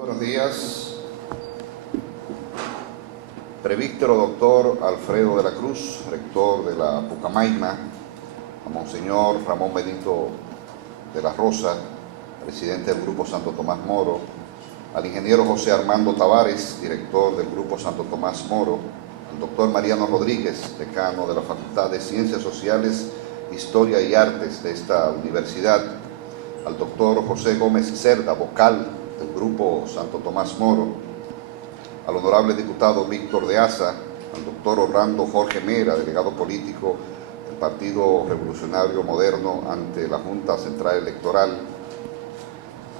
Buenos días. Prevíspero doctor Alfredo de la Cruz, rector de la Pucamaima, a Monseñor Ramón Benito de la Rosa, presidente del Grupo Santo Tomás Moro, al ingeniero José Armando Tavares, director del Grupo Santo Tomás Moro, al doctor Mariano Rodríguez, decano de la Facultad de Ciencias Sociales, Historia y Artes de esta universidad, al doctor José Gómez Cerda, vocal del Grupo Santo Tomás Moro, al honorable diputado Víctor de Asa, al doctor Orlando Jorge Mera, delegado político del Partido Revolucionario Moderno ante la Junta Central Electoral,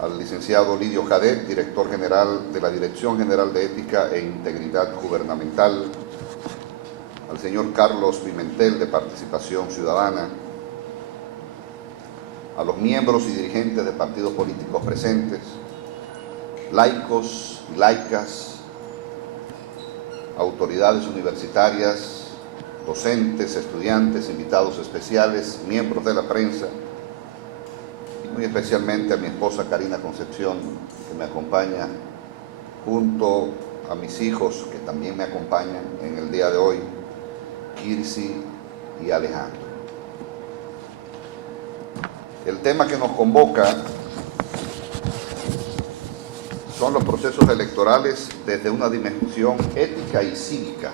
al licenciado Lidio Cadet, director general de la Dirección General de Ética e Integridad Gubernamental, al señor Carlos Pimentel, de Participación Ciudadana, a los miembros y dirigentes de partidos políticos presentes, laicos y laicas, autoridades universitarias, docentes, estudiantes, invitados especiales, miembros de la prensa, y muy especialmente a mi esposa Karina Concepción, que me acompaña, junto a mis hijos, que también me acompañan en el día de hoy, Kirsi y Alejandro. El tema que nos convoca son los procesos electorales desde una dimensión ética y cívica.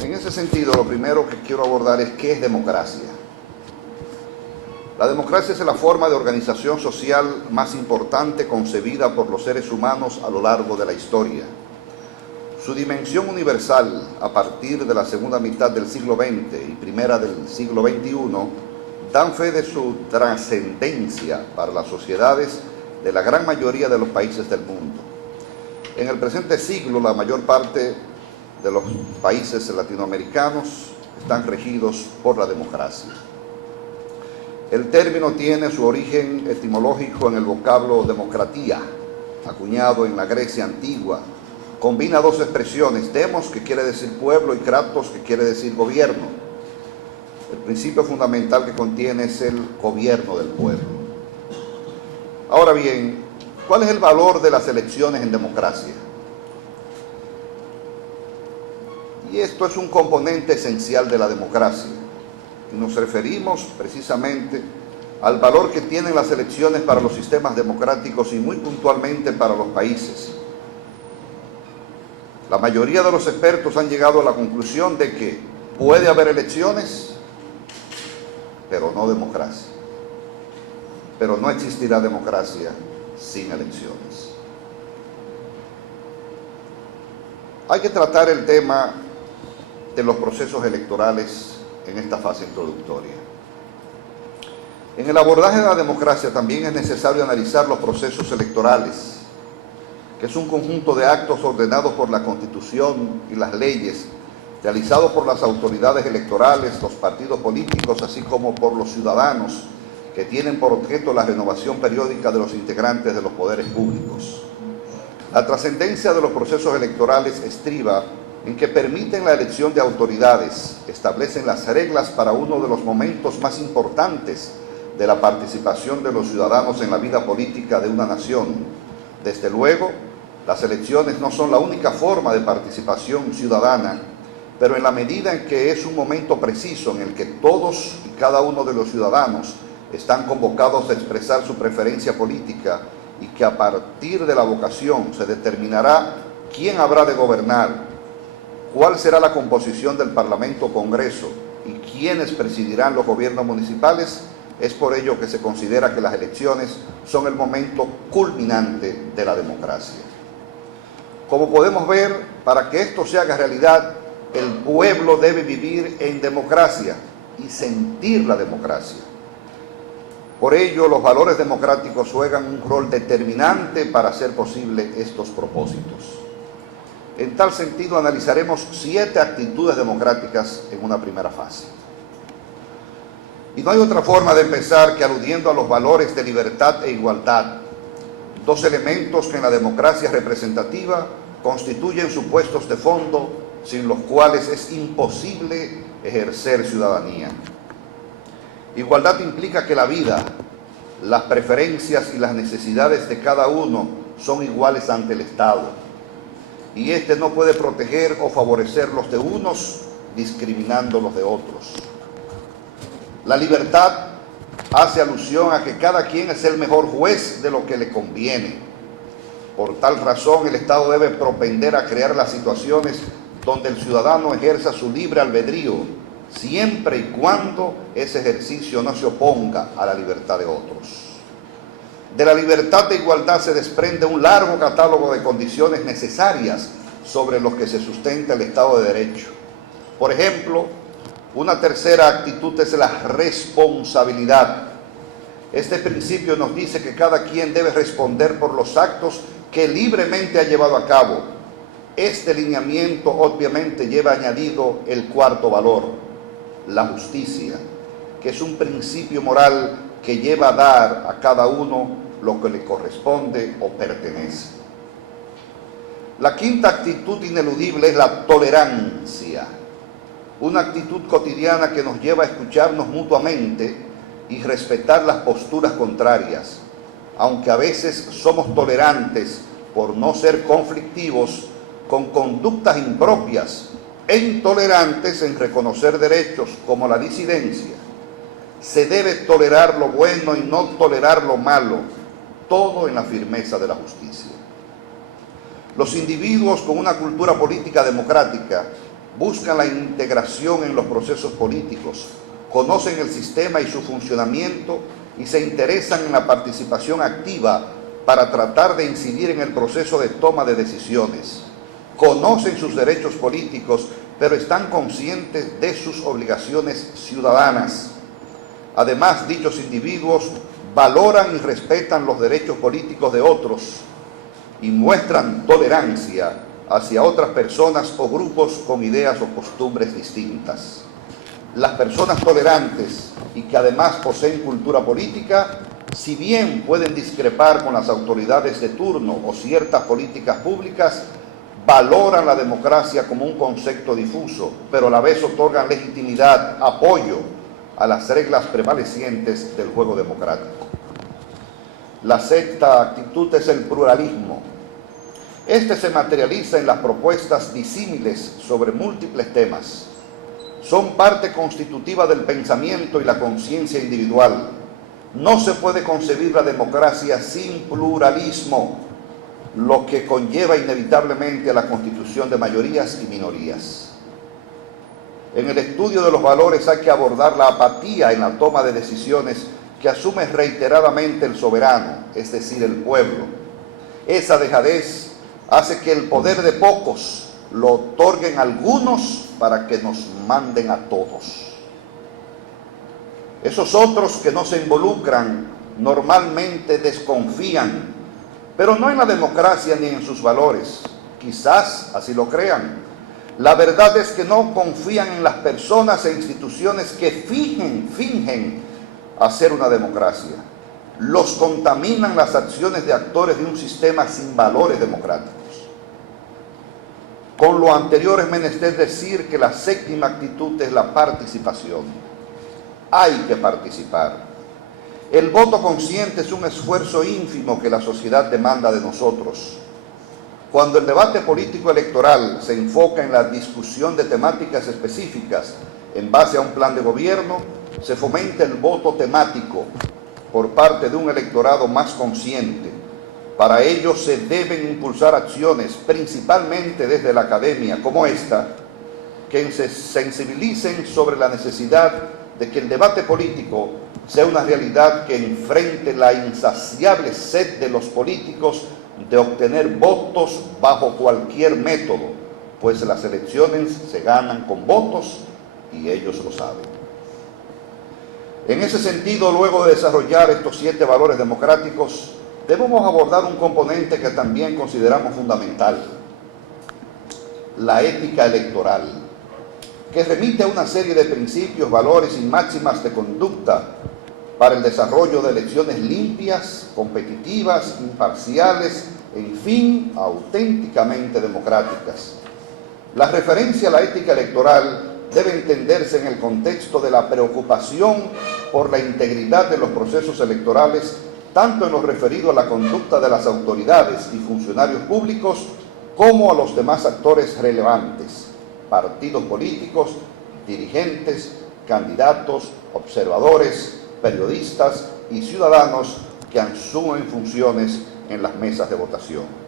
En ese sentido, lo primero que quiero abordar es ¿qué es democracia? La democracia es la forma de organización social más importante concebida por los seres humanos a lo largo de la historia. Su dimensión universal, a partir de la segunda mitad del siglo XX y primera del siglo XXI, dan fe de su trascendencia para las sociedades de la gran mayoría de los países del mundo. En el presente siglo, la mayor parte de los países latinoamericanos están regidos por la democracia. El término tiene su origen etimológico en el vocablo democratía, acuñado en la Grecia antigua. Combina dos expresiones, demos, que quiere decir pueblo, y kratos, que quiere decir gobierno. El principio fundamental que contiene es el gobierno del pueblo. Ahora bien, ¿cuál es el valor de las elecciones en democracia? Y esto es un componente esencial de la democracia. Y nos referimos precisamente al valor que tienen las elecciones para los sistemas democráticos y muy puntualmente para los países. La mayoría de los expertos han llegado a la conclusión de que puede haber elecciones, pero no democracia. Pero no existirá democracia sin elecciones. Hay que tratar el tema de los procesos electorales en esta fase introductoria. En el abordaje de la democracia también es necesario analizar los procesos electorales, que es un conjunto de actos ordenados por la Constitución y las leyes, realizados por las autoridades electorales, los partidos políticos, así como por los ciudadanos, que tienen por objeto la renovación periódica de los integrantes de los poderes públicos. La trascendencia de los procesos electorales estriba en que permiten la elección de autoridades, establecen las reglas para uno de los momentos más importantes de la participación de los ciudadanos en la vida política de una nación. Desde luego, las elecciones no son la única forma de participación ciudadana, pero en la medida en que es un momento preciso en el que todos y cada uno de los ciudadanos están convocados a expresar su preferencia política y que a partir de la vocación se determinará quién habrá de gobernar, cuál será la composición del Parlamento o Congreso y quiénes presidirán los gobiernos municipales, es por ello que se considera que las elecciones son el momento culminante de la democracia. Como podemos ver, para que esto se haga realidad, el pueblo debe vivir en democracia y sentir la democracia. Por ello, los valores democráticos juegan un rol determinante para hacer posible estos propósitos. En tal sentido, analizaremos 7 actitudes democráticas en una primera fase. Y no hay otra forma de empezar que aludiendo a los valores de libertad e igualdad, dos elementos que en la democracia representativa constituyen supuestos de fondo sin los cuales es imposible ejercer ciudadanía. Igualdad implica que la vida, Las preferencias y las necesidades de cada uno son iguales ante el Estado, y éste no puede proteger o favorecer los de unos discriminando los de otros. La libertad hace alusión a que cada quien es el mejor juez de lo que le conviene. Por tal razón, el Estado debe propender a crear las situaciones donde el ciudadano ejerza su libre albedrío, siempre y cuando ese ejercicio no se oponga a la libertad de otros. De la libertad de igualdad se desprende un largo catálogo de condiciones necesarias sobre los que se sustenta el Estado de Derecho. Por ejemplo, una tercera actitud es la responsabilidad. Este principio nos dice que cada quien debe responder por los actos que libremente ha llevado a cabo. Este lineamiento obviamente lleva añadido el cuarto valor, la justicia, que es un principio moral que lleva a dar a cada uno lo que le corresponde o pertenece. La quinta actitud ineludible es la tolerancia, una actitud cotidiana que nos lleva a escucharnos mutuamente y respetar las posturas contrarias, aunque a veces somos tolerantes por no ser conflictivos con conductas impropias e intolerantes en reconocer derechos como la disidencia. Se debe tolerar lo bueno y no tolerar lo malo, todo en la firmeza de la justicia. Los individuos con una cultura política democrática buscan la integración en los procesos políticos, conocen el sistema y su funcionamiento y se interesan en la participación activa para tratar de incidir en el proceso de toma de decisiones. Conocen sus derechos políticos, pero están conscientes de sus obligaciones ciudadanas. Además, dichos individuos valoran y respetan los derechos políticos de otros y muestran tolerancia hacia otras personas o grupos con ideas o costumbres distintas. Las personas tolerantes y que además poseen cultura política, si bien pueden discrepar con las autoridades de turno o ciertas políticas públicas, valoran la democracia como un concepto difuso, pero a la vez otorgan legitimidad, apoyo a las reglas prevalecientes del juego democrático. La sexta actitud es el pluralismo. Este se materializa en las propuestas disímiles sobre múltiples temas. Son parte constitutiva del pensamiento y la conciencia individual. No se puede concebir la democracia sin pluralismo, lo que conlleva inevitablemente a la constitución de mayorías y minorías. En el estudio de los valores hay que abordar la apatía en la toma de decisiones que asume reiteradamente el soberano, es decir, el pueblo. Esa dejadez hace que el poder de pocos lo otorguen algunos para que nos manden a todos. Esos otros que no se involucran normalmente desconfían, pero no en la democracia ni en sus valores. Quizás así lo crean. La verdad es que no confían en las personas e instituciones que fingen hacer una democracia. Los contaminan las acciones de actores de un sistema sin valores democráticos. Con lo anterior es menester decir que la séptima actitud es la participación. Hay que participar. El voto consciente es un esfuerzo ínfimo que la sociedad demanda de nosotros. Cuando el debate político electoral se enfoca en la discusión de temáticas específicas en base a un plan de gobierno, se fomenta el voto temático por parte de un electorado más consciente. Para ello se deben impulsar acciones, principalmente desde la academia, como esta, que se sensibilicen sobre la necesidad de que el debate político sea una realidad que enfrente la insaciable sed de los políticos de obtener votos bajo cualquier método, pues las elecciones se ganan con votos y ellos lo saben. En ese sentido, luego de desarrollar estos 7 valores democráticos, debemos abordar un componente que también consideramos fundamental: la ética electoral, que remite a una serie de principios, valores y máximas de conducta para el desarrollo de elecciones limpias, competitivas, imparciales, en fin, auténticamente democráticas. La referencia a la ética electoral debe entenderse en el contexto de la preocupación por la integridad de los procesos electorales, tanto en lo referido a la conducta de las autoridades y funcionarios públicos, como a los demás actores relevantes, partidos políticos, dirigentes, candidatos, observadores, periodistas y ciudadanos que asumen funciones en las mesas de votación.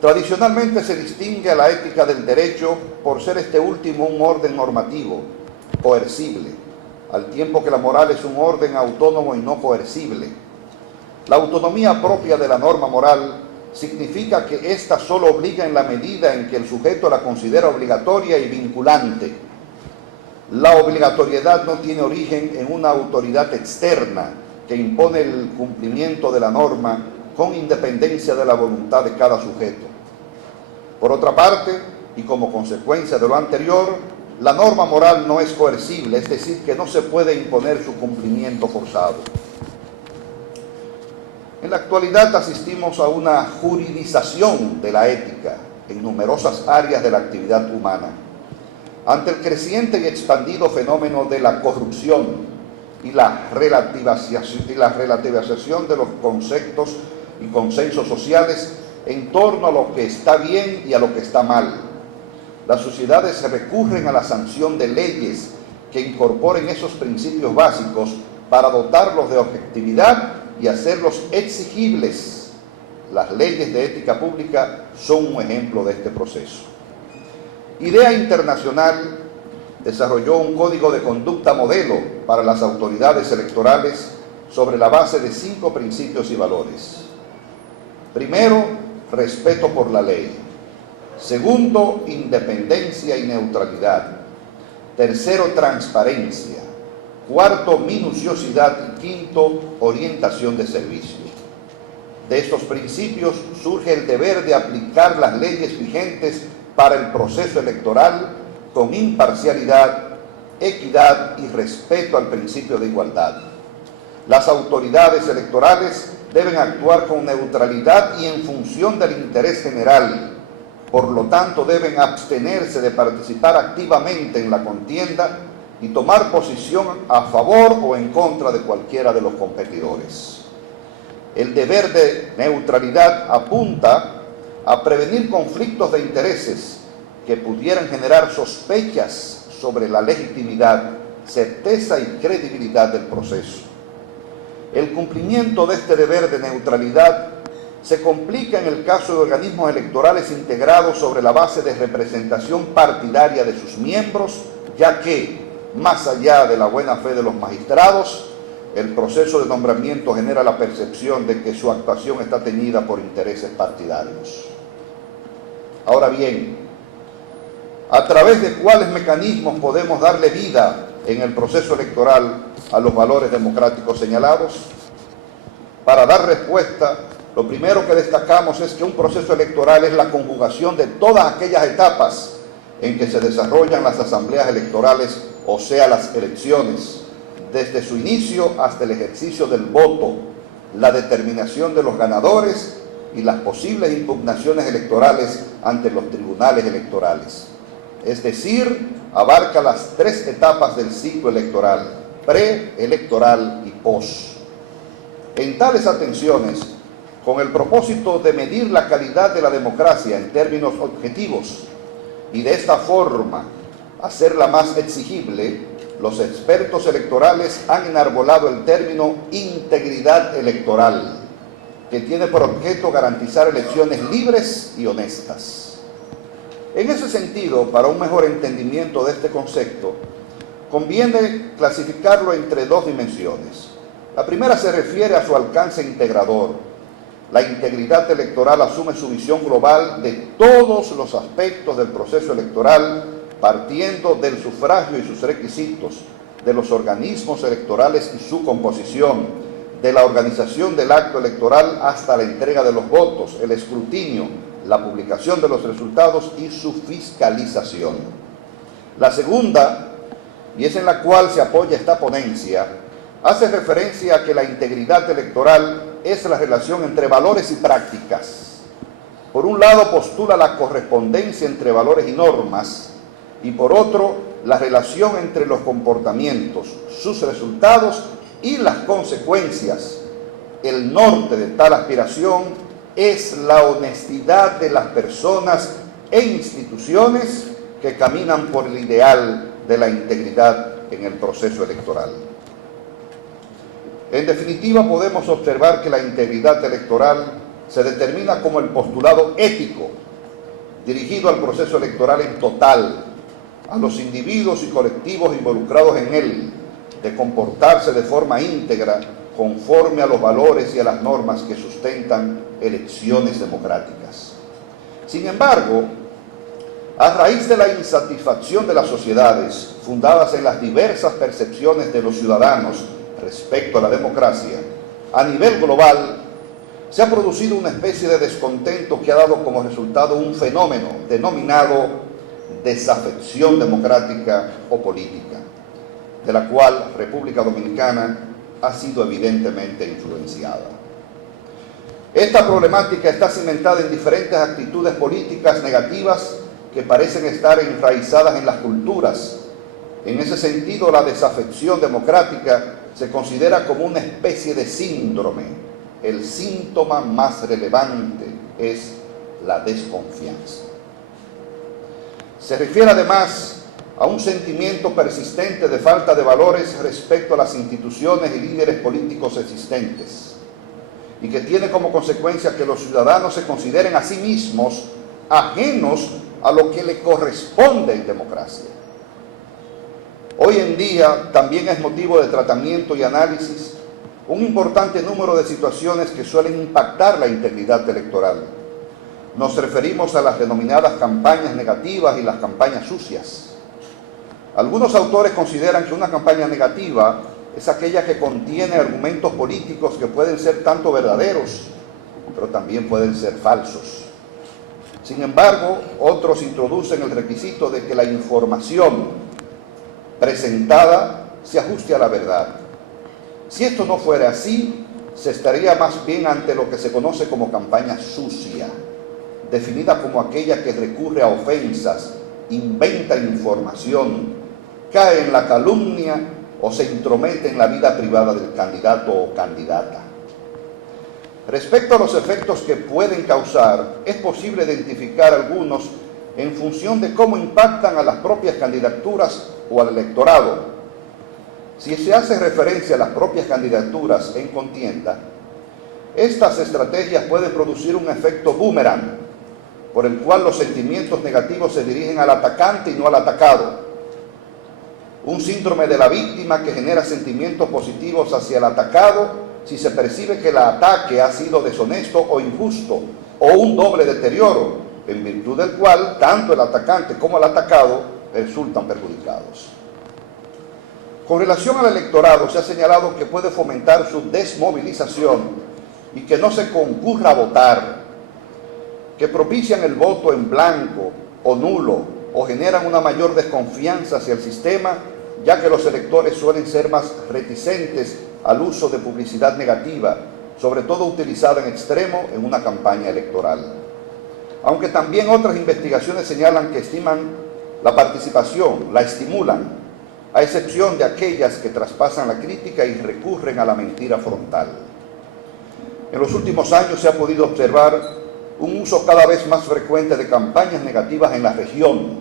Tradicionalmente se distingue a la ética del derecho por ser este último un orden normativo, coercible, al tiempo que la moral es un orden autónomo y no coercible. La autonomía propia de la norma moral significa que ésta solo obliga en la medida en que el sujeto la considera obligatoria y vinculante. La obligatoriedad no tiene origen en una autoridad externa que impone el cumplimiento de la norma con independencia de la voluntad de cada sujeto. Por otra parte, y como consecuencia de lo anterior, la norma moral no es coercible, es decir, que no se puede imponer su cumplimiento forzado. En la actualidad asistimos a una juridización de la ética en numerosas áreas de la actividad humana. Ante el creciente y expandido fenómeno de la corrupción y la relativización de los conceptos y consensos sociales en torno a lo que está bien y a lo que está mal, las sociedades recurren a la sanción de leyes que incorporen esos principios básicos para dotarlos de objetividad y hacerlos exigibles. Las leyes de ética pública son un ejemplo de este proceso. IDEA Internacional desarrolló un código de conducta modelo para las autoridades electorales sobre la base de 5 principios y valores. Primero, respeto por la ley. Segundo, independencia y neutralidad. Tercero, transparencia. Cuarto, minuciosidad. Y quinto, orientación de servicio. De estos principios surge el deber de aplicar las leyes vigentes para el proceso electoral con imparcialidad, equidad y respeto al principio de igualdad. Las autoridades electorales deben actuar con neutralidad y en función del interés general. Por lo tanto, deben abstenerse de participar activamente en la contienda y tomar posición a favor o en contra de cualquiera de los competidores. El deber de neutralidad apunta a prevenir conflictos de intereses que pudieran generar sospechas sobre la legitimidad, certeza y credibilidad del proceso. El cumplimiento de este deber de neutralidad se complica en el caso de organismos electorales integrados sobre la base de representación partidaria de sus miembros, ya que, más allá de la buena fe de los magistrados, el proceso de nombramiento genera la percepción de que su actuación está teñida por intereses partidarios. Ahora bien, ¿a través de cuáles mecanismos podemos darle vida en el proceso electoral a los valores democráticos señalados? Para dar respuesta, lo primero que destacamos es que un proceso electoral es la conjugación de todas aquellas etapas en que se desarrollan las asambleas electorales, o sea, las elecciones, desde su inicio hasta el ejercicio del voto, la determinación de los ganadores y las posibles impugnaciones electorales ante los tribunales electorales. Es decir, abarca las 3 etapas del ciclo electoral, preelectoral y post. En tales atenciones, con el propósito de medir la calidad de la democracia en términos objetivos y de esta forma hacerla más exigible, los expertos electorales han enarbolado el término integridad electoral, que tiene por objeto garantizar elecciones libres y honestas. En ese sentido, para un mejor entendimiento de este concepto, conviene clasificarlo entre 2 dimensiones. La primera se refiere a su alcance integrador. La integridad electoral asume su visión global de todos los aspectos del proceso electoral, partiendo del sufragio y sus requisitos, de los organismos electorales y su composición, de la organización del acto electoral hasta la entrega de los votos, el escrutinio, la publicación de los resultados y su fiscalización. La segunda, y es en la cual se apoya esta ponencia, hace referencia a que la integridad electoral es la relación entre valores y prácticas. Por un lado, postula la correspondencia entre valores y normas, y por otro, la relación entre los comportamientos, sus resultados y las consecuencias. El norte de tal aspiración es la honestidad de las personas e instituciones que caminan por el ideal de la integridad en el proceso electoral. En definitiva, podemos observar que la integridad electoral se determina como el postulado ético dirigido al proceso electoral en total, a los individuos y colectivos involucrados en él, de comportarse de forma íntegra conforme a los valores y a las normas que sustentan elecciones democráticas. Sin embargo, a raíz de la insatisfacción de las sociedades, fundadas en las diversas percepciones de los ciudadanos respecto a la democracia, a nivel global, se ha producido una especie de descontento que ha dado como resultado un fenómeno denominado desafección democrática o política, de la cual República Dominicana ha sido evidentemente influenciada. Esta problemática está cimentada en diferentes actitudes políticas negativas que parecen estar enraizadas en las culturas. En ese sentido, la desafección democrática se considera como una especie de síndrome. El síntoma más relevante es la desconfianza. Se refiere además a un sentimiento persistente de falta de valores respecto a las instituciones y líderes políticos existentes, y que tiene como consecuencia que los ciudadanos se consideren a sí mismos ajenos a lo que le corresponde en democracia. Hoy en día también es motivo de tratamiento y análisis un importante número de situaciones que suelen impactar la integridad electoral. Nos referimos a las denominadas campañas negativas y las campañas sucias. Algunos autores consideran que una campaña negativa es aquella que contiene argumentos políticos que pueden ser tanto verdaderos, pero también pueden ser falsos. Sin embargo, otros introducen el requisito de que la información presentada se ajuste a la verdad. Si esto no fuera así, se estaría más bien ante lo que se conoce como campaña sucia, definida como aquella que recurre a ofensas, inventa información, cae en la calumnia o se intromete en la vida privada del candidato o candidata. Respecto a los efectos que pueden causar, es posible identificar algunos en función de cómo impactan a las propias candidaturas o al electorado. Si se hace referencia a las propias candidaturas en contienda, estas estrategias pueden producir un efecto boomerang, por el cual los sentimientos negativos se dirigen al atacante y no al atacado. Un síndrome de la víctima que genera sentimientos positivos hacia el atacado si se percibe que el ataque ha sido deshonesto o injusto, o un doble deterioro, en virtud del cual tanto el atacante como el atacado resultan perjudicados. Con relación al electorado, se ha señalado que puede fomentar su desmovilización y que no se concurra a votar, que propician el voto en blanco o nulo o generan una mayor desconfianza hacia el sistema, ya que los electores suelen ser más reticentes al uso de publicidad negativa, sobre todo utilizada en extremo en una campaña electoral. Aunque también otras investigaciones señalan que estiman la participación, la estimulan, a excepción de aquellas que traspasan la crítica y recurren a la mentira frontal. En los últimos años se ha podido observar un uso cada vez más frecuente de campañas negativas en la región,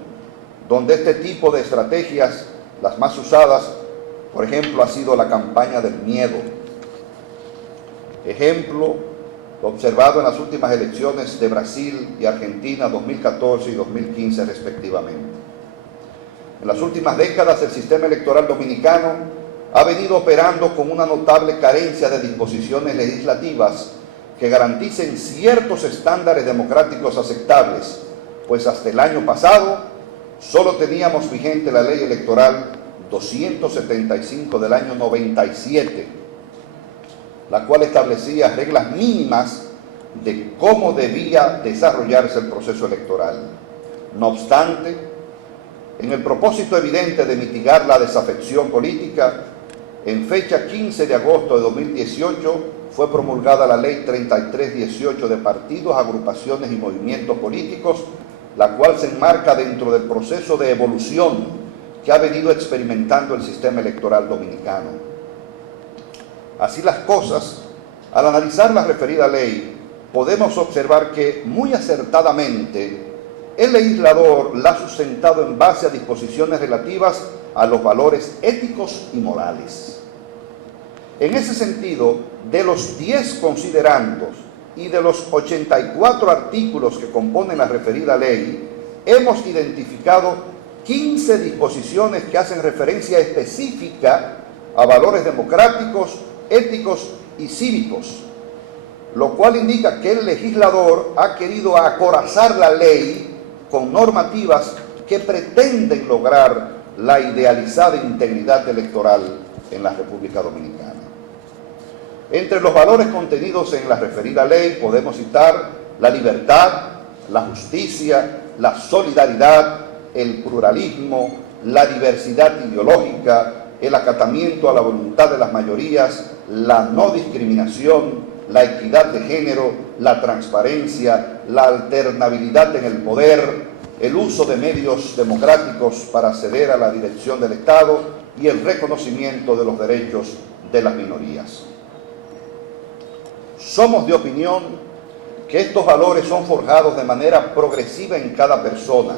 donde este tipo de estrategias, las más usadas, por ejemplo, ha sido la campaña del miedo. Ejemplo, lo observado en las últimas elecciones de Brasil y Argentina 2014 y 2015 respectivamente. En las últimas décadas, el sistema electoral dominicano ha venido operando con una notable carencia de disposiciones legislativas que garanticen ciertos estándares democráticos aceptables, pues hasta el año pasado solo teníamos vigente la ley electoral 275 del año 97, la cual establecía reglas mínimas de cómo debía desarrollarse el proceso electoral. No obstante, en el propósito evidente de mitigar la desafección política, en fecha 15 de agosto de 2018 fue promulgada la Ley 3318 de partidos, agrupaciones y movimientos políticos, la cual se enmarca dentro del proceso de evolución que ha venido experimentando el sistema electoral dominicano. Así las cosas, al analizar la referida ley, podemos observar que muy acertadamente el legislador la ha sustentado en base a disposiciones relativas a los valores éticos y morales. En ese sentido, de los 10 considerandos y de los 84 artículos que componen la referida ley, hemos identificado 15 disposiciones que hacen referencia específica a valores democráticos, éticos y cívicos, lo cual indica que el legislador ha querido acorazar la ley con normativas que pretenden lograr la idealizada integridad electoral en la República Dominicana. Entre los valores contenidos en la referida ley podemos citar la libertad, la justicia, la solidaridad, el pluralismo, la diversidad ideológica, el acatamiento a la voluntad de las mayorías, la no discriminación, la equidad de género, la transparencia, la alternabilidad en el poder, el uso de medios democráticos para acceder a la dirección del Estado y el reconocimiento de los derechos de las minorías. Somos de opinión que estos valores son forjados de manera progresiva en cada persona.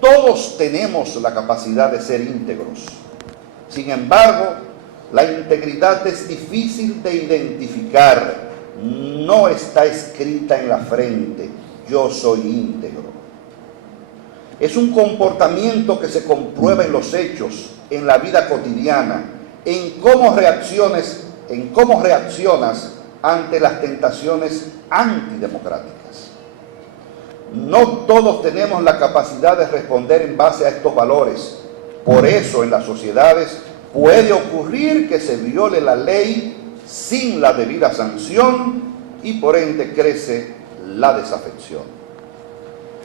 Todos tenemos la capacidad de ser íntegros. Sin embargo, la integridad es difícil de identificar. No está escrita en la frente, yo soy íntegro. Es un comportamiento que se comprueba en los hechos, en la vida cotidiana, en cómo reaccionas ante las tentaciones antidemocráticas. No todos tenemos la capacidad de responder en base a estos valores. Por eso en las sociedades puede ocurrir que se viole la ley sin la debida sanción y por ende crece la desafección.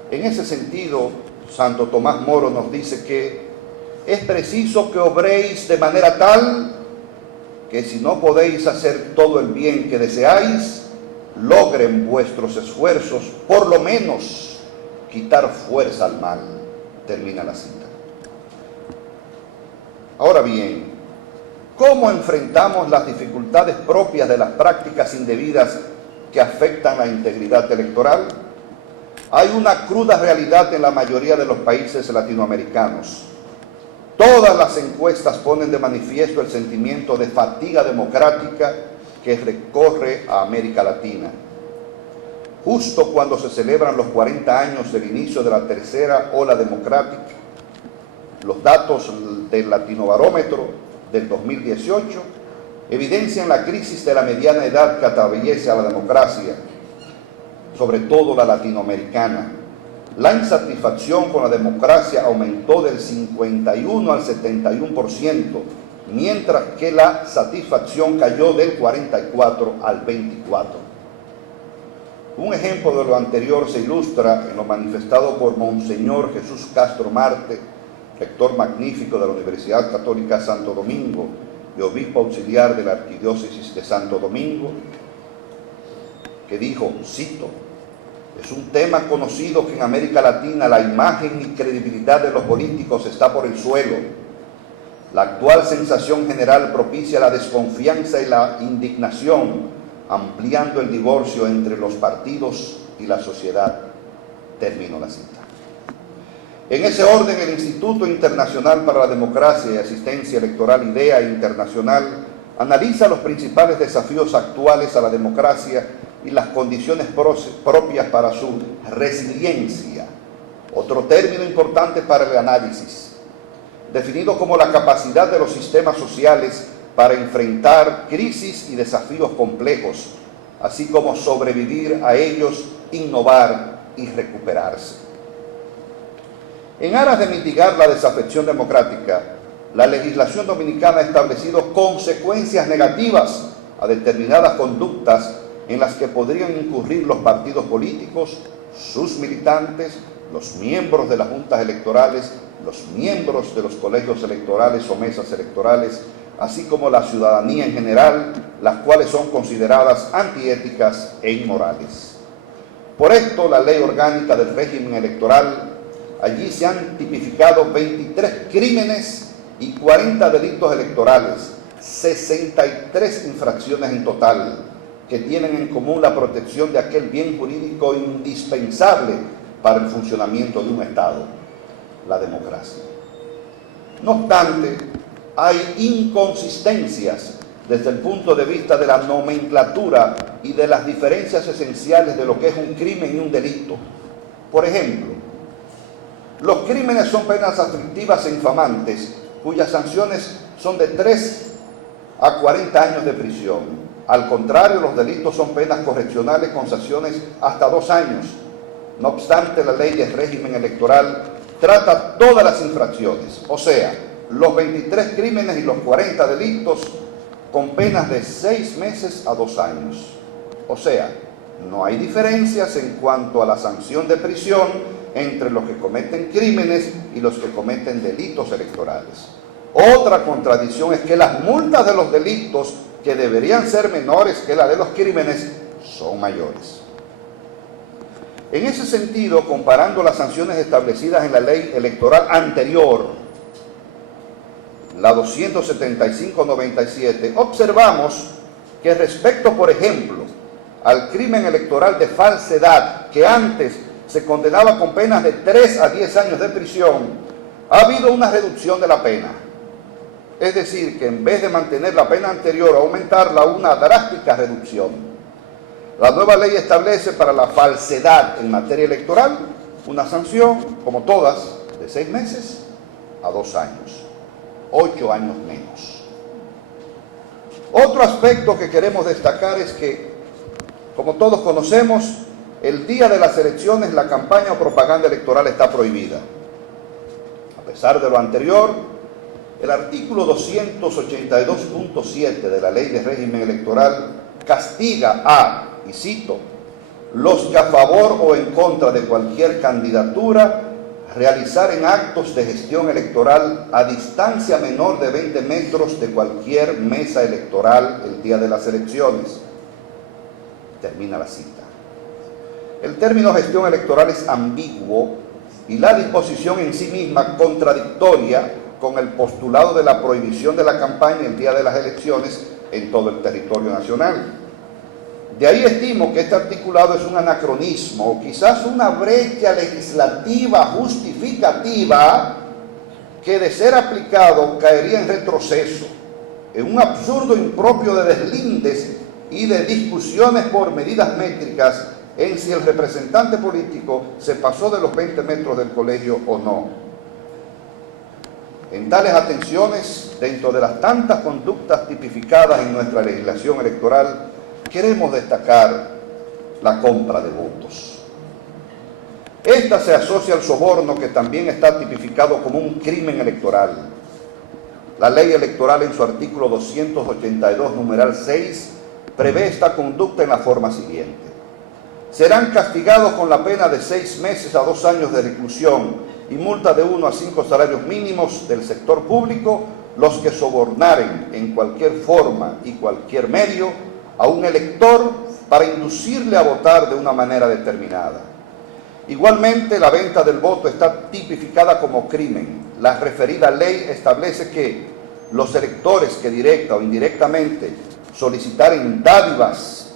En ese sentido, Santo Tomás Moro nos dice que es preciso que obréis de manera tal que si no podéis hacer todo el bien que deseáis, logren vuestros esfuerzos por lo menos quitar fuerza al mal. Termina la cita. Ahora bien, ¿cómo enfrentamos las dificultades propias de las prácticas indebidas que afectan la integridad electoral? Hay una cruda realidad en la mayoría de los países latinoamericanos. Todas las encuestas ponen de manifiesto el sentimiento de fatiga democrática que recorre a América Latina. Justo cuando se celebran los 40 años del inicio de la tercera ola democrática, los datos del Latinobarómetro del 2018 evidencian la crisis de la mediana edad que atraviesa la democracia, sobre todo la latinoamericana. La insatisfacción con la democracia aumentó del 51 al 71%, mientras que la satisfacción cayó del 44 al 24%. Un ejemplo de lo anterior se ilustra en lo manifestado por Monseñor Jesús Castro Marte, rector magnífico de la Universidad Católica Santo Domingo y obispo auxiliar de la Arquidiócesis de Santo Domingo, que dijo, cito: es un tema conocido que en América Latina la imagen y credibilidad de los políticos está por el suelo. La actual sensación general propicia la desconfianza y la indignación, ampliando el divorcio entre los partidos y la sociedad. Termino la cita. En ese orden, el Instituto Internacional para la Democracia y Asistencia Electoral, IDEA Internacional, analiza los principales desafíos actuales a la democracia y las condiciones propias para su resiliencia. Otro término importante para el análisis, definido como la capacidad de los sistemas sociales para enfrentar crisis y desafíos complejos, así como sobrevivir a ellos, innovar y recuperarse. En aras de mitigar la desafección democrática, la legislación dominicana ha establecido consecuencias negativas a determinadas conductas en las que podrían incurrir los partidos políticos, sus militantes, los miembros de las juntas electorales, los miembros de los colegios electorales o mesas electorales, así como la ciudadanía en general, las cuales son consideradas antiéticas e inmorales. Por esto, la Ley Orgánica del Régimen Electoral Allí se han tipificado 23 crímenes y 40 delitos electorales, 63 infracciones en total, que tienen en común la protección de aquel bien jurídico indispensable para el funcionamiento de un Estado, la democracia. No obstante, hay inconsistencias desde el punto de vista de la nomenclatura y de las diferencias esenciales de lo que es un crimen y un delito. Por ejemplo, los crímenes son penas aflictivas e infamantes, cuyas sanciones son de 3 a 40 años de prisión. Al contrario, los delitos son penas correccionales con sanciones hasta 2 años. No obstante, la ley de régimen electoral trata todas las infracciones, o sea, los 23 crímenes y los 40 delitos con penas de 6 meses a 2 años. O sea, no hay diferencias en cuanto a la sanción de prisión entre los que cometen crímenes y los que cometen delitos electorales. Otra contradicción es que las multas de los delitos, que deberían ser menores que la de los crímenes, son mayores. En ese sentido, comparando las sanciones establecidas en la ley electoral anterior, la 275/97, observamos que respecto, por ejemplo, al crimen electoral de falsedad, que antes se condenaba con penas de 3 a 10 años de prisión, ha habido una reducción de la pena. Es decir, que en vez de mantener la pena anterior o aumentarla, una drástica reducción. La nueva ley establece para la falsedad en materia electoral una sanción, como todas, de 6 meses a 2 años. 8 años menos. Otro aspecto que queremos destacar es que, como todos conocemos, el día de las elecciones la campaña o propaganda electoral está prohibida. A pesar de lo anterior, el artículo 282.7 de la Ley de Régimen Electoral castiga a, y cito, los que a favor o en contra de cualquier candidatura realizaren actos de gestión electoral a distancia menor de 20 metros de cualquier mesa electoral el día de las elecciones. Termina la cita. El término gestión electoral es ambiguo y la disposición en sí misma contradictoria con el postulado de la prohibición de la campaña el día de las elecciones en todo el territorio nacional. De ahí estimo que este articulado es un anacronismo, o quizás una brecha legislativa justificativa que, de ser aplicado, caería en retroceso, en un absurdo impropio de deslindes y de discusiones por medidas métricas en si el representante político se pasó de los 20 metros del colegio o no. En tales atenciones, dentro de las tantas conductas tipificadas en nuestra legislación electoral, queremos destacar la compra de votos. Esta se asocia al soborno, que también está tipificado como un crimen electoral. La ley electoral, en su artículo 282, numeral 6, prevé esta conducta en la forma siguiente: serán castigados con la pena de 6 meses a 2 años de reclusión y multa de 1 a 5 salarios mínimos del sector público los que sobornaren en cualquier forma y cualquier medio a un elector para inducirle a votar de una manera determinada. Igualmente, la venta del voto está tipificada como crimen. La referida ley establece que los electores que directa o indirectamente solicitaren dádivas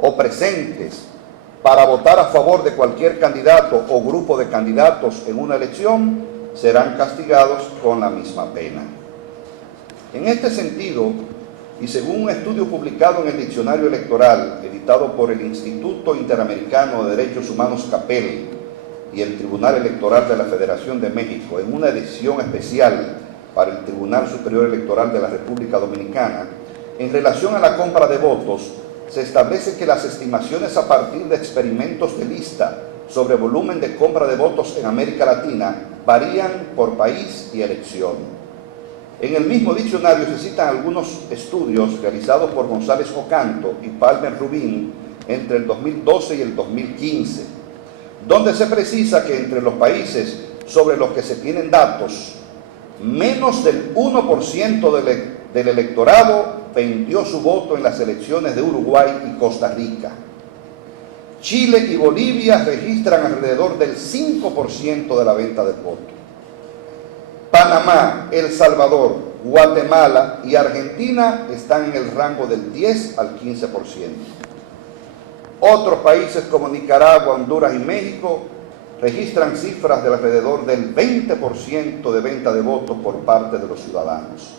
o presentes para votar a favor de cualquier candidato o grupo de candidatos en una elección serán castigados con la misma pena. En este sentido, y según un estudio publicado en el Diccionario Electoral, editado por el Instituto Interamericano de Derechos Humanos CAPEL y el Tribunal Electoral de la Federación de México, en una edición especial para el Tribunal Superior Electoral de la República Dominicana, en relación a la compra de votos, se establece que las estimaciones a partir de experimentos de lista sobre volumen de compra de votos en América Latina varían por país y elección. En el mismo diccionario se citan algunos estudios realizados por González Ocanto y Palmer Rubin entre el 2012 y el 2015, donde se precisa que entre los países sobre los que se tienen datos, menos del 1% del electorado vendió su voto en las elecciones de Uruguay y Costa Rica. Chile y Bolivia registran alrededor del 5% de la venta del voto. Panamá, El Salvador, Guatemala y Argentina están en el rango del 10 al 15%. Otros países como Nicaragua, Honduras y México registran cifras de alrededor del 20% de venta de votos por parte de los ciudadanos.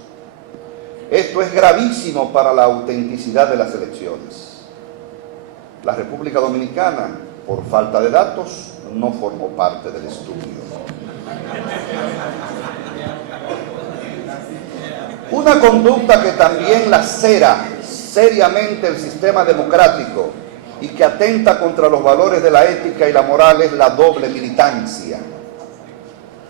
Esto es gravísimo para la autenticidad de las elecciones. La República Dominicana, por falta de datos, no formó parte del estudio. Una conducta que también lacera seriamente el sistema democrático y que atenta contra los valores de la ética y la moral es la doble militancia.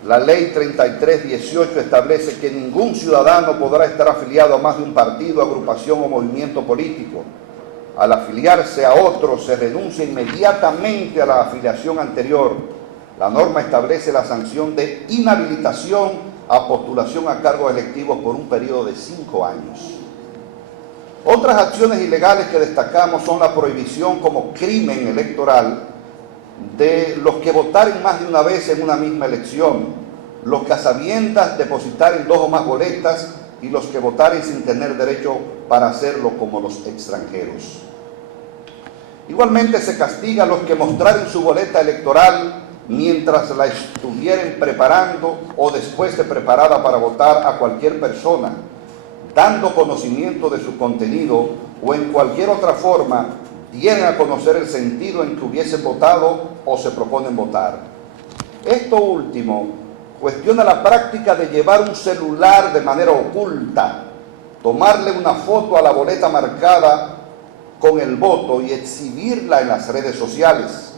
La Ley 3318 establece que ningún ciudadano podrá estar afiliado a más de un partido, agrupación o movimiento político. Al afiliarse a otro se renuncia inmediatamente a la afiliación anterior. La norma establece la sanción de inhabilitación a postulación a cargos electivos por un periodo de 5 años. Otras acciones ilegales que destacamos son la prohibición como crimen electoral de los que votaren más de una vez en una misma elección, los que a sabiendas depositaren 2 o más boletas y los que votaren sin tener derecho para hacerlo, como los extranjeros. Igualmente se castiga a los que mostraren su boleta electoral mientras la estuvieren preparando o después de preparada para votar a cualquier persona, dando conocimiento de su contenido o en cualquier otra forma tienen a conocer el sentido en que hubiesen votado o se proponen votar. Esto último cuestiona la práctica de llevar un celular de manera oculta, tomarle una foto a la boleta marcada con el voto y exhibirla en las redes sociales,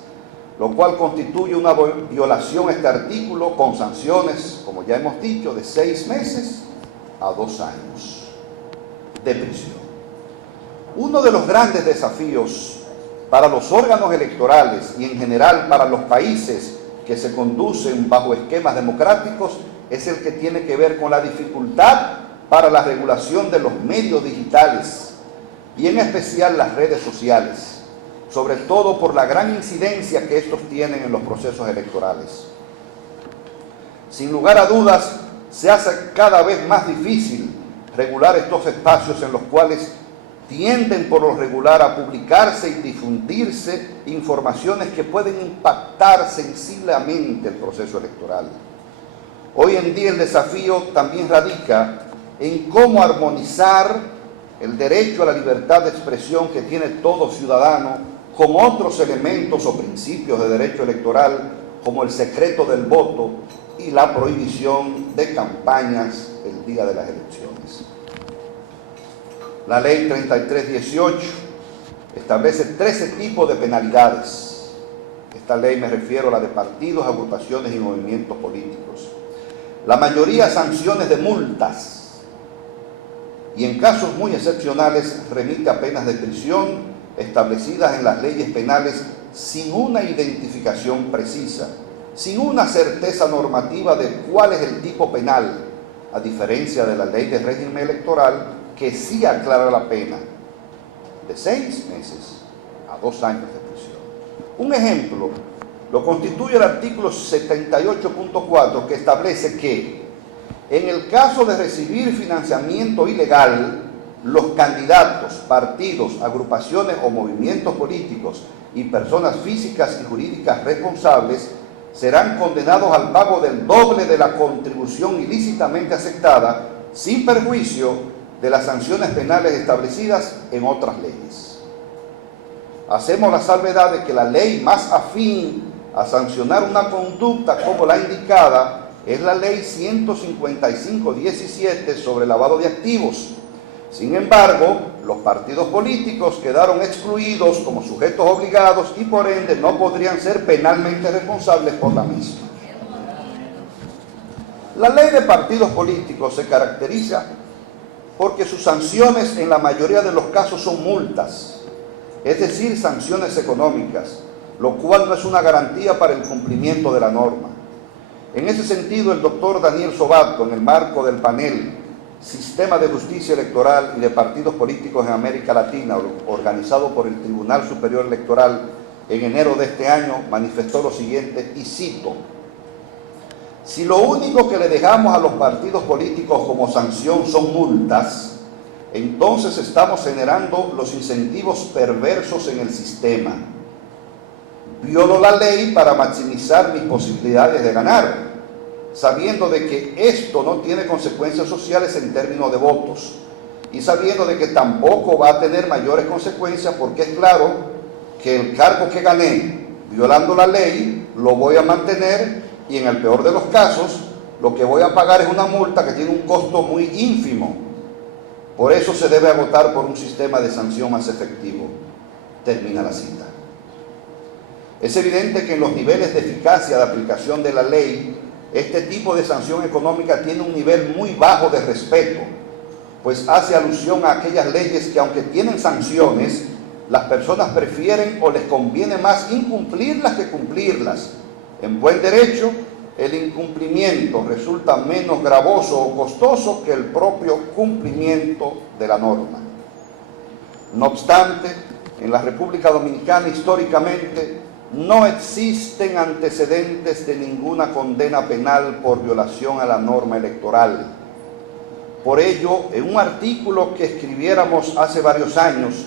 lo cual constituye una violación a este artículo con sanciones, como ya hemos dicho, de 6 meses a 2 años de prisión. Uno de los grandes desafíos para los órganos electorales y en general para los países que se conducen bajo esquemas democráticos es el que tiene que ver con la dificultad para la regulación de los medios digitales y en especial las redes sociales, sobre todo por la gran incidencia que estos tienen en los procesos electorales. Sin lugar a dudas, se hace cada vez más difícil regular estos espacios en los cuales tienden por lo regular a publicarse y difundirse informaciones que pueden impactar sensiblemente el proceso electoral. Hoy en día el desafío también radica en cómo armonizar el derecho a la libertad de expresión que tiene todo ciudadano con otros elementos o principios de derecho electoral como el secreto del voto y la prohibición de campañas el día de las elecciones. La Ley 3318 establece 13 tipos de penalidades. Esta ley me refiero a la de partidos, agrupaciones y movimientos políticos. La mayoría sanciones de multas y en casos muy excepcionales remite a penas de prisión establecidas en las leyes penales sin una identificación precisa, sin una certeza normativa de cuál es el tipo penal, a diferencia de la ley de régimen electoral que sí aclara la pena de 6 meses a 2 años de prisión. Un ejemplo lo constituye el artículo 78.4 que establece que en el caso de recibir financiamiento ilegal, los candidatos, partidos, agrupaciones o movimientos políticos y personas físicas y jurídicas responsables serán condenados al pago del doble de la contribución ilícitamente aceptada, sin perjuicio de las sanciones penales establecidas en otras leyes. Hacemos la salvedad de que la ley más afín a sancionar una conducta como la indicada es la Ley 155/17 sobre lavado de activos. Sin embargo, los partidos políticos quedaron excluidos como sujetos obligados y por ende no podrían ser penalmente responsables por la misma. La ley de partidos políticos se caracteriza porque sus sanciones en la mayoría de los casos son multas, es decir, sanciones económicas, lo cual no es una garantía para el cumplimiento de la norma. En ese sentido, el doctor Daniel Sobatto, en el marco del panel Sistema de Justicia Electoral y de Partidos Políticos en América Latina, organizado por el Tribunal Superior Electoral en enero de este año, manifestó lo siguiente, y cito: si lo único que le dejamos a los partidos políticos como sanción son multas, entonces estamos generando los incentivos perversos en el sistema. Violo la ley para maximizar mis posibilidades de ganar, sabiendo de que esto no tiene consecuencias sociales en términos de votos y sabiendo de que tampoco va a tener mayores consecuencias, porque es claro que el cargo que gané violando la ley lo voy a mantener y en el peor de los casos lo que voy a pagar es una multa que tiene un costo muy ínfimo. Por eso se debe agotar por un sistema de sanción más efectivo. Termina la cita. Es evidente que en los niveles de eficacia de aplicación de la ley, este tipo de sanción económica tiene un nivel muy bajo de respeto, pues hace alusión a aquellas leyes que, aunque tienen sanciones, las personas prefieren o les conviene más incumplirlas que cumplirlas. En buen derecho, el incumplimiento resulta menos gravoso o costoso que el propio cumplimiento de la norma. No obstante, en la República Dominicana históricamente no existen antecedentes de ninguna condena penal por violación a la norma electoral. Por ello, en un artículo que escribiéramos hace varios años,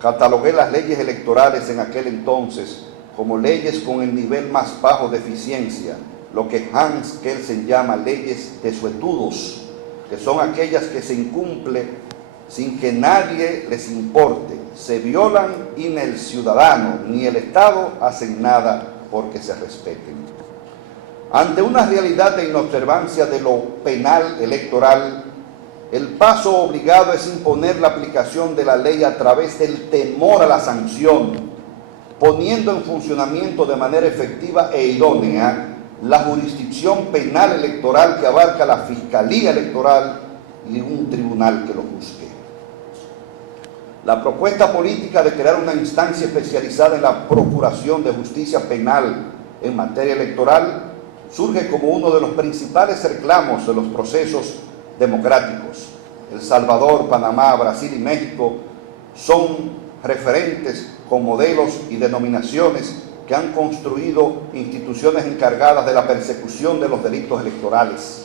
catalogué las leyes electorales en aquel entonces como leyes con el nivel más bajo de eficiencia, lo que Hans Kelsen llama leyes desuetudos, que son aquellas que se incumplen sin que nadie les importe, se violan y ni el ciudadano ni el Estado hacen nada porque se respeten. Ante una realidad de inobservancia de lo penal electoral, el paso obligado es imponer la aplicación de la ley a través del temor a la sanción, poniendo en funcionamiento de manera efectiva e idónea la jurisdicción penal electoral que abarca la Fiscalía Electoral y un tribunal que lo juzgue. La propuesta política de crear una instancia especializada en la procuración de justicia penal en materia electoral surge como uno de los principales reclamos de los procesos democráticos. El Salvador, Panamá, Brasil y México son referentes con modelos y denominaciones que han construido instituciones encargadas de la persecución de los delitos electorales.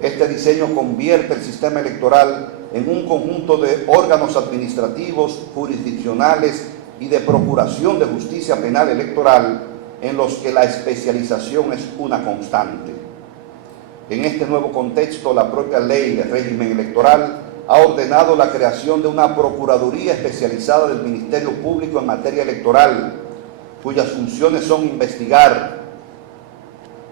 Este diseño convierte el sistema electoral en un conjunto de órganos administrativos, jurisdiccionales y de procuración de justicia penal electoral en los que la especialización es una constante. En este nuevo contexto, la propia ley de régimen electoral ha ordenado la creación de una Procuraduría especializada del Ministerio Público en materia electoral, cuyas funciones son investigar,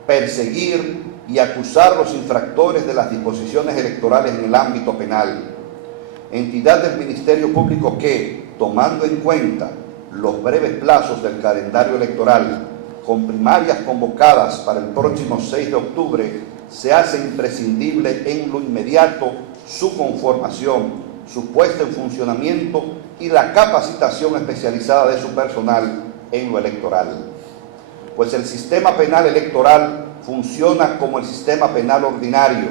perseguir y acusar a los infractores de las disposiciones electorales en el ámbito penal. Entidad del Ministerio Público que, tomando en cuenta los breves plazos del calendario electoral, con primarias convocadas para el próximo 6 de octubre, se hace imprescindible en lo inmediato su conformación, su puesta en funcionamiento y la capacitación especializada de su personal en lo electoral. Pues el sistema penal electoral funciona como el sistema penal ordinario.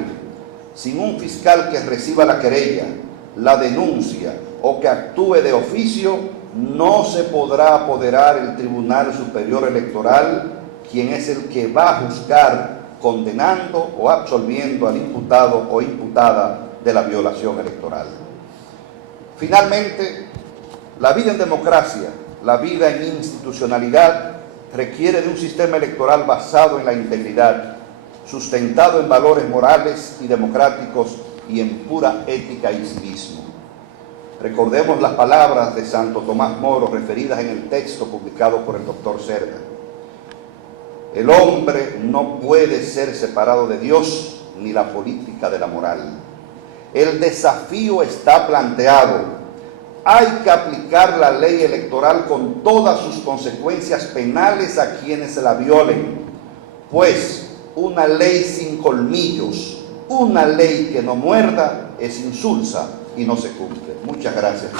Sin un fiscal que reciba la querella, la denuncia o que actúe de oficio, no se podrá apoderar el Tribunal Superior Electoral, quien es el que va a juzgar condenando o absolviendo al imputado o imputada de la violación electoral. Finalmente, la vida en democracia, la vida en institucionalidad, requiere de un sistema electoral basado en la integridad, sustentado en valores morales y democráticos y en pura ética y civismo. Recordemos las palabras de Santo Tomás Moro referidas en el texto publicado por el doctor Cerda. El hombre no puede ser separado de Dios ni la política de la moral. El desafío está planteado. Hay que aplicar la ley electoral con todas sus consecuencias penales a quienes la violen, pues una ley sin colmillos, una ley que no muerda, es insulsa y no se cumple. Muchas gracias.